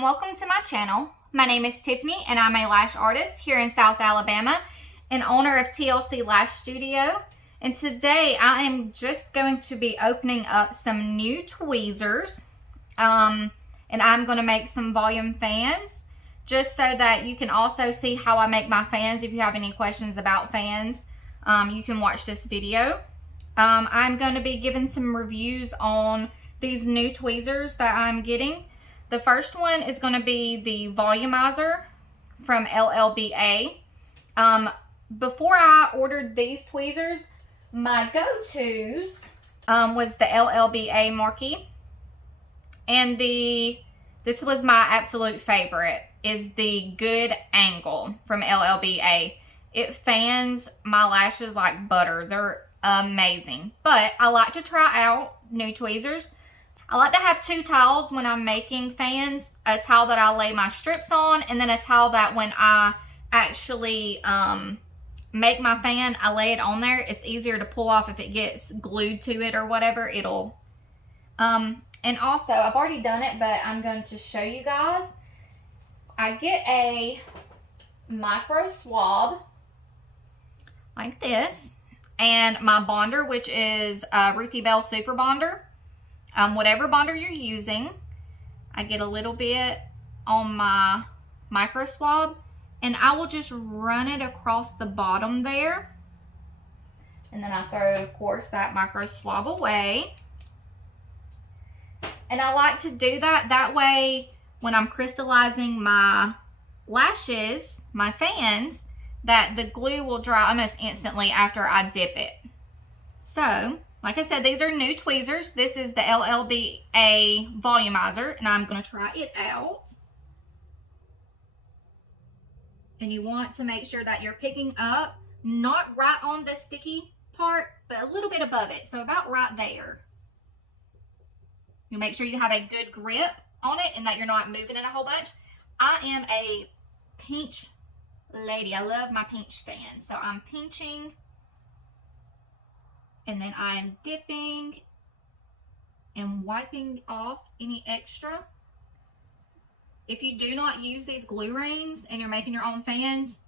and welcome to my channel. My name is Tiffany and I'm a lash artist here in South Alabama and owner of TLC Lash Studio. And today I am just going to be opening up some new tweezers and I'm going to make some volume fans just so that you can also see how I make my fans. If you have any questions about fans, you can watch this video. I'm going to be giving some reviews on these new tweezers that I'm getting. The first one is going to be the volumizer from LLBA. Before I ordered these tweezers, my go-tos was the LLBA Marquee. And this was my absolute favorite, is the Good Angle from LLBA. It fans my lashes like butter. They're amazing. But I like to try out new tweezers. I like to have two towels when I'm making fans. A towel that I lay my strips on, and then a towel that when I actually make my fan, I lay it on there. It's easier to pull off if it gets glued to it or whatever. It'll and also, I've already done it, but I'm going to show you guys. I get a micro swab like this, and my bonder, which is Ruthie Bell Super Bonder. Whatever bonder you're using, I get a little bit on my micro swab, and I will just run it across the bottom there. And then I throw, of course, that micro swab away. And I like to do that. That way, when I'm crystallizing my lashes, my fans, that the glue will dry almost instantly after I dip it. So, like I said, these are new tweezers. This is the LLBA Volumizer, and I'm going to try it out. And you want to make sure that you're picking up, not right on the sticky part, but a little bit above it. So about right there. You make sure you have a good grip on it and that you're not moving it a whole bunch. I am a pinch lady. I love my pinch fans. So I'm pinching, and then I'm dipping and wiping off any extra. If you do not use these glue rings and you're making your own fans,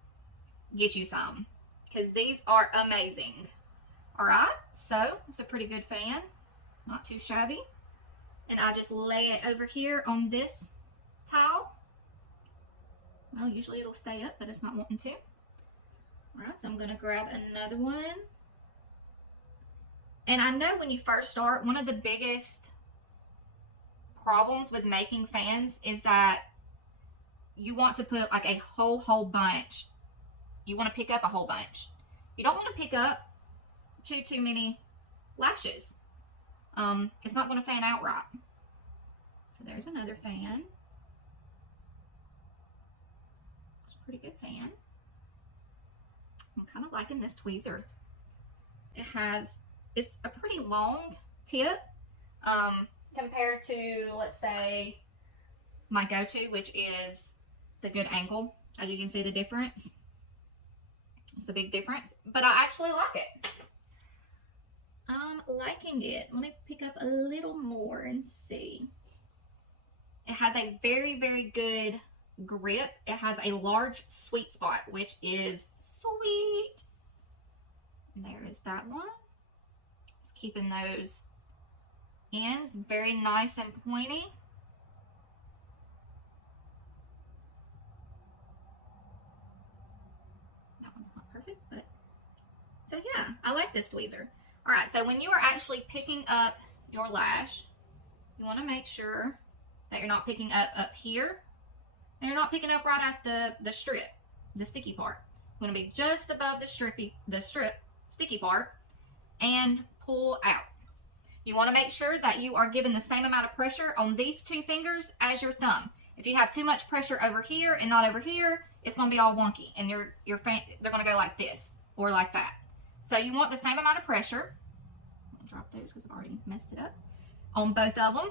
get you some, because these are amazing. All right, so it's a pretty good fan, not too shabby. And I just lay it over here on this towel. Well, usually it'll stay up, but it's not wanting to. All right, so I'm going to grab another one. And I know when you first start, one of the biggest problems with making fans is that you want to put like a whole bunch. You want to pick up a whole bunch. You don't want to pick up too many lashes. It's not going to fan out right. So there's another fan. It's a pretty good fan. I'm kind of liking this tweezer. It's a pretty long tip compared to, let's say, my go-to, which is the Good Angle. As you can see the difference. It's a big difference, but I actually like it. I'm liking it. Let me pick up a little more and see. It has a very good grip. It has a large sweet spot, which is sweet. And there is that one. It's keeping those ends very nice and pointy. That one's not perfect, but so yeah, I like this tweezer. All right, so when you are actually picking up your lash, you want to make sure that you're not picking up here, and you're not picking up right at the strip, the sticky part. You want to be just above the sticky part, and pull out. You want to make sure that you are giving the same amount of pressure on these two fingers as your thumb. If you have too much pressure over here and not over here, it's going to be all wonky, and they're going to go like this or like that. So you want the same amount of pressure. I'll drop those because I've already messed it up. On both of them.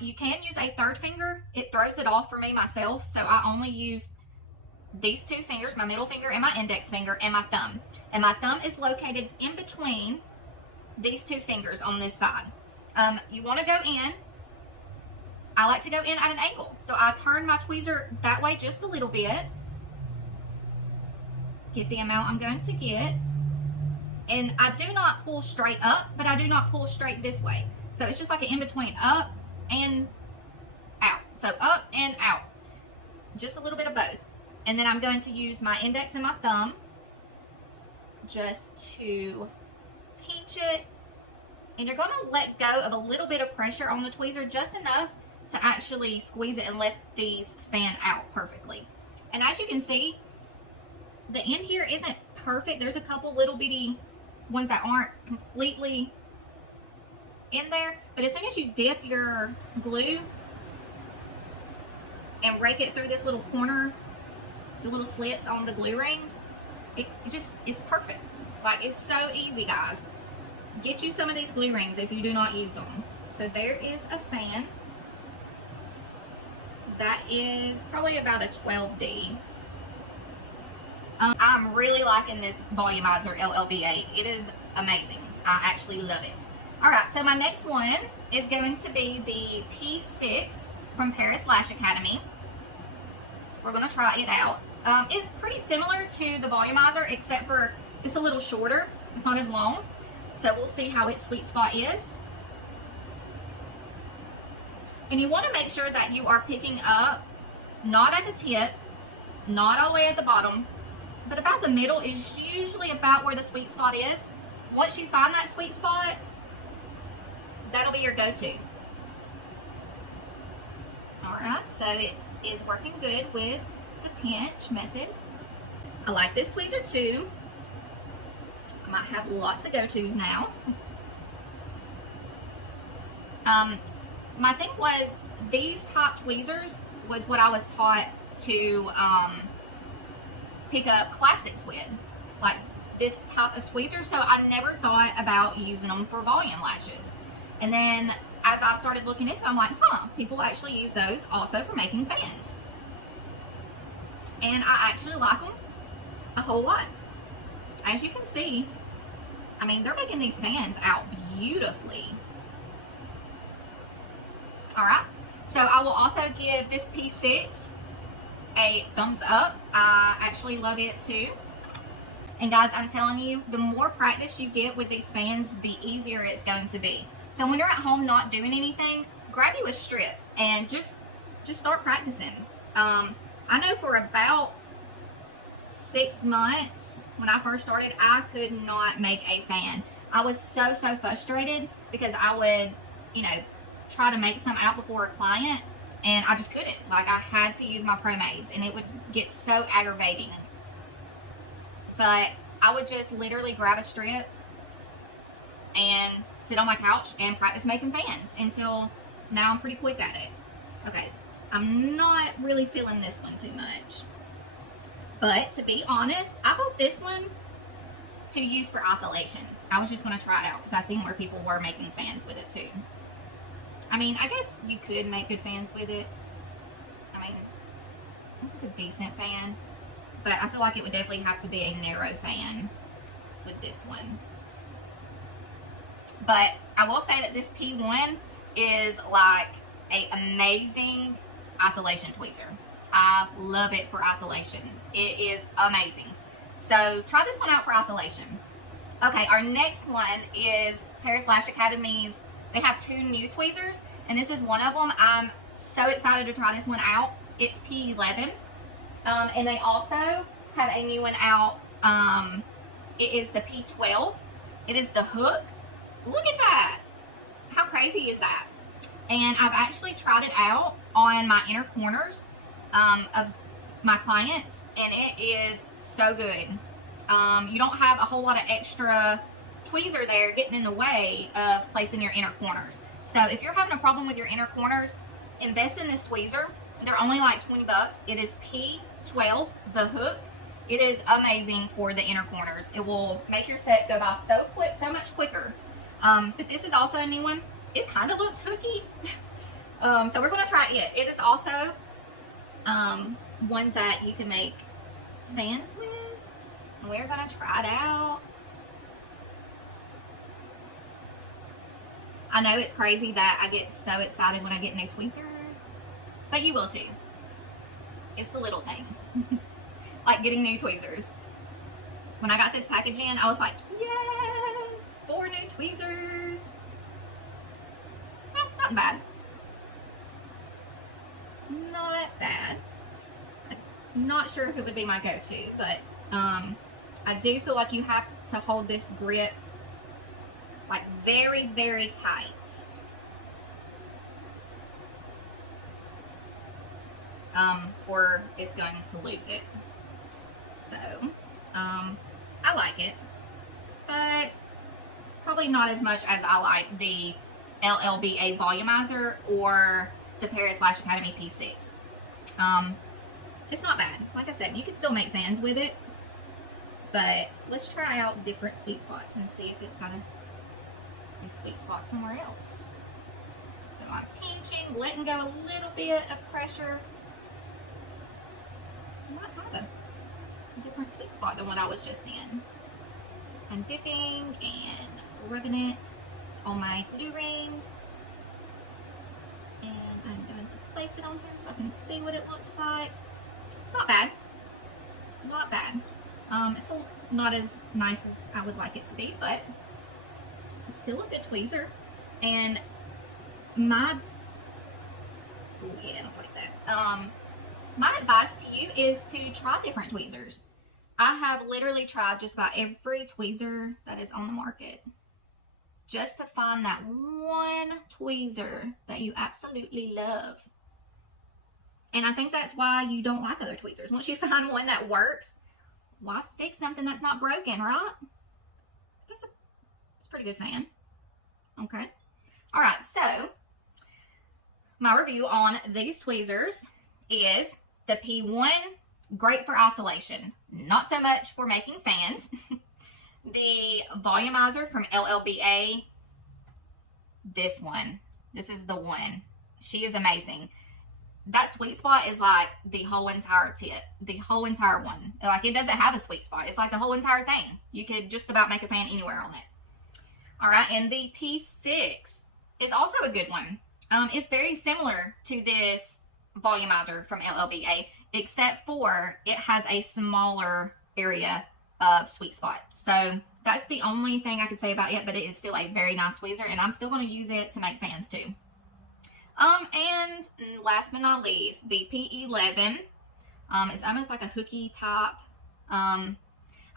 You can use a third finger. It throws it off for me myself. So I only use these two fingers, my middle finger and my index finger, and my thumb. And my thumb is located in between these two fingers on this side. You want to go in I like to go in at an angle. So I turn my tweezer that way just a little bit. Get the amount I'm going to get. And I do not pull straight up, but I do not pull straight this way. So it's just like an in-between, up and out. So up and out. Just a little bit of both. And then I'm going to use my index and my thumb just to pinch it. And you're going to let go of a little bit of pressure on the tweezer, just enough to actually squeeze it and let these fan out perfectly. And as you can see, the end here isn't perfect. There's a couple little bitty ones that aren't completely in there. But as soon as you dip your glue and rake it through this little corner, the little slits on the glue rings, it just is perfect. Like, it's so easy, guys. Get you some of these glue rings if you do not use them. So there is a fan. That is probably about a 12D. I'm really liking this volumizer LLB8. It is amazing. I actually love it. Alright, so my next one is going to be the P6 from Paris Lash Academy. We're going to try it out. It's pretty similar to the volumizer, except for it's a little shorter. It's not as long. So we'll see how its sweet spot is. And you want to make sure that you are picking up, not at the tip, not all the way at the bottom, but about the middle is usually about where the sweet spot is. Once you find that sweet spot, that'll be your go-to. Alright, so it is working good with the pinch method. I like this tweezer too. I might have lots of go-tos now. My thing was, these top tweezers was what I was taught to pick up classics with, like this type of tweezer. So I never thought about using them for volume lashes. And then as I've started looking into it, I'm like, people actually use those also for making fans. And I actually like them a whole lot. As you can see, I mean, they're making these fans out beautifully. Alright, so I will also give this P6 a thumbs up. I actually love it too. And guys, I'm telling you, the more practice you get with these fans, the easier it's going to be. So when you're at home not doing anything, grab you a strip and just start practicing. I know for about 6 months when I first started, I could not make a fan. I was so frustrated because I would, try to make some out before a client, and I just couldn't. Like, I had to use my ProMades, and it would get so aggravating. But I would just literally grab a strip and sit on my couch and practice making fans until now I'm pretty quick at it. Okay, I'm not really feeling this one too much. But to be honest, I bought this one to use for isolation. I was just going to try it out because I seen where people were making fans with it too. I mean, I guess you could make good fans with it. I mean, this is a decent fan, but I feel like it would definitely have to be a narrow fan with this one. But I will say that this P1 is like an amazing isolation tweezer. I love it for isolation. It is amazing. So try this one out for isolation. Okay, our next one is Paris Lash Academy's. They have 2 new tweezers, and this is one of them. I'm so excited to try this one out. It's P11. And they also have a new one out. It is the P12. It is the hook. Look at that. How crazy is that? And I've actually tried it out on my inner corners of my clients, and it is so good. You don't have a whole lot of extra tweezer there getting in the way of placing your inner corners. So if you're having a problem with your inner corners, invest in this tweezer. They're only like 20 bucks. It is P12, the hook. It is amazing for the inner corners. It will make your sets go by so quick, so much quicker. But this is also a new one. It kind of looks hooky. So we're going to try it. It is also ones that you can make fans with. And we're going to try it out. I know it's crazy that I get so excited when I get new tweezers. but you will too. It's the little things. Like getting new tweezers. When I got this package in, I was like, yes, 4 new tweezers. Oh, not bad. Not bad. I'm not sure if it would be my go-to, but I do feel like you have to hold this grip like very, very tight. Or it's going to lose it. So, I like it, but probably not as much as I like the LLBA Volumizer or the Paris Lash Academy P6. It's not bad. Like I said, you can still make fans with it, but let's try out different sweet spots and see if it's got a sweet spot somewhere else. So I'm pinching, letting go a little bit of pressure. Might have a different sweet spot than what I was just in. I'm dipping and rubbing it on my glue ring, and I'm going to place it on here so I can see what it looks like. It's not bad. Not bad. It's not as nice as I would like it to be, but it's still a good tweezer. And my, oh yeah, I don't like that. My advice to you is to try different tweezers. I have literally tried just about every tweezer that is on the market just to find that one tweezer that you absolutely love. And I think that's why you don't like other tweezers. Once you find one that works, why fix something that's not broken, right? It's a pretty good fan. Okay. All right, so my review on these tweezers is the P1, great for isolation, not so much for making fans. The Volumizer from LLBA, this is the one. She is amazing. That sweet spot is like the whole entire tip, the whole entire one. Like, it doesn't have a sweet spot. It's like the whole entire thing. You could just about make a fan anywhere on it. All right, and the P6 is also a good one. It's very similar to this Volumizer from LLBA, except for it has a smaller area of sweet spot. So that's the only thing I could say about it, but it is still a very nice tweezer, and I'm still going to use it to make fans too. And last but not least, the P11. It's almost like a hooky top. I'm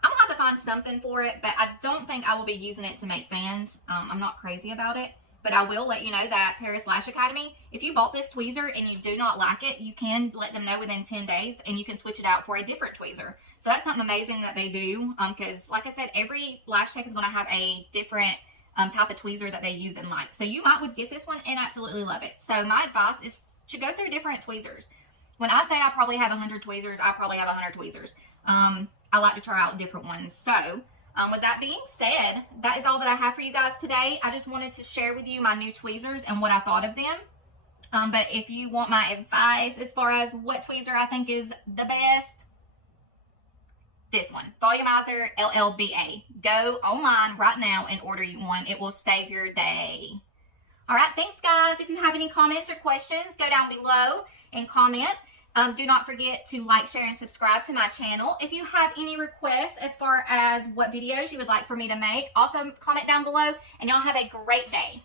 gonna have to find something for it, but I don't think I will be using it to make fans. I'm not crazy about it, but I will let you know that Paris Lash Academy, if you bought this tweezer and you do not like it, you can let them know within 10 days and you can switch it out for a different tweezer. So that's something amazing that they do, because like I said, every lash tech is going to have a different type of tweezer that they use and like. So you would get this one and absolutely love it. So my advice is to go through different tweezers. When I say I probably have 100 tweezers, I probably have 100 tweezers. I like to try out different ones. So with that being said, that is all that I have for you guys today. I just wanted to share with you my new tweezers and what I thought of them. But if you want my advice as far as what tweezer I think is the best, this one, Volumizer LLBA. Go online right now and order you one. It will save your day. All right, thanks guys. If you have any comments or questions, go down below and comment. Do not forget to like, share, and subscribe to my channel. If you have any requests as far as what videos you would like for me to make, also comment down below, and y'all have a great day.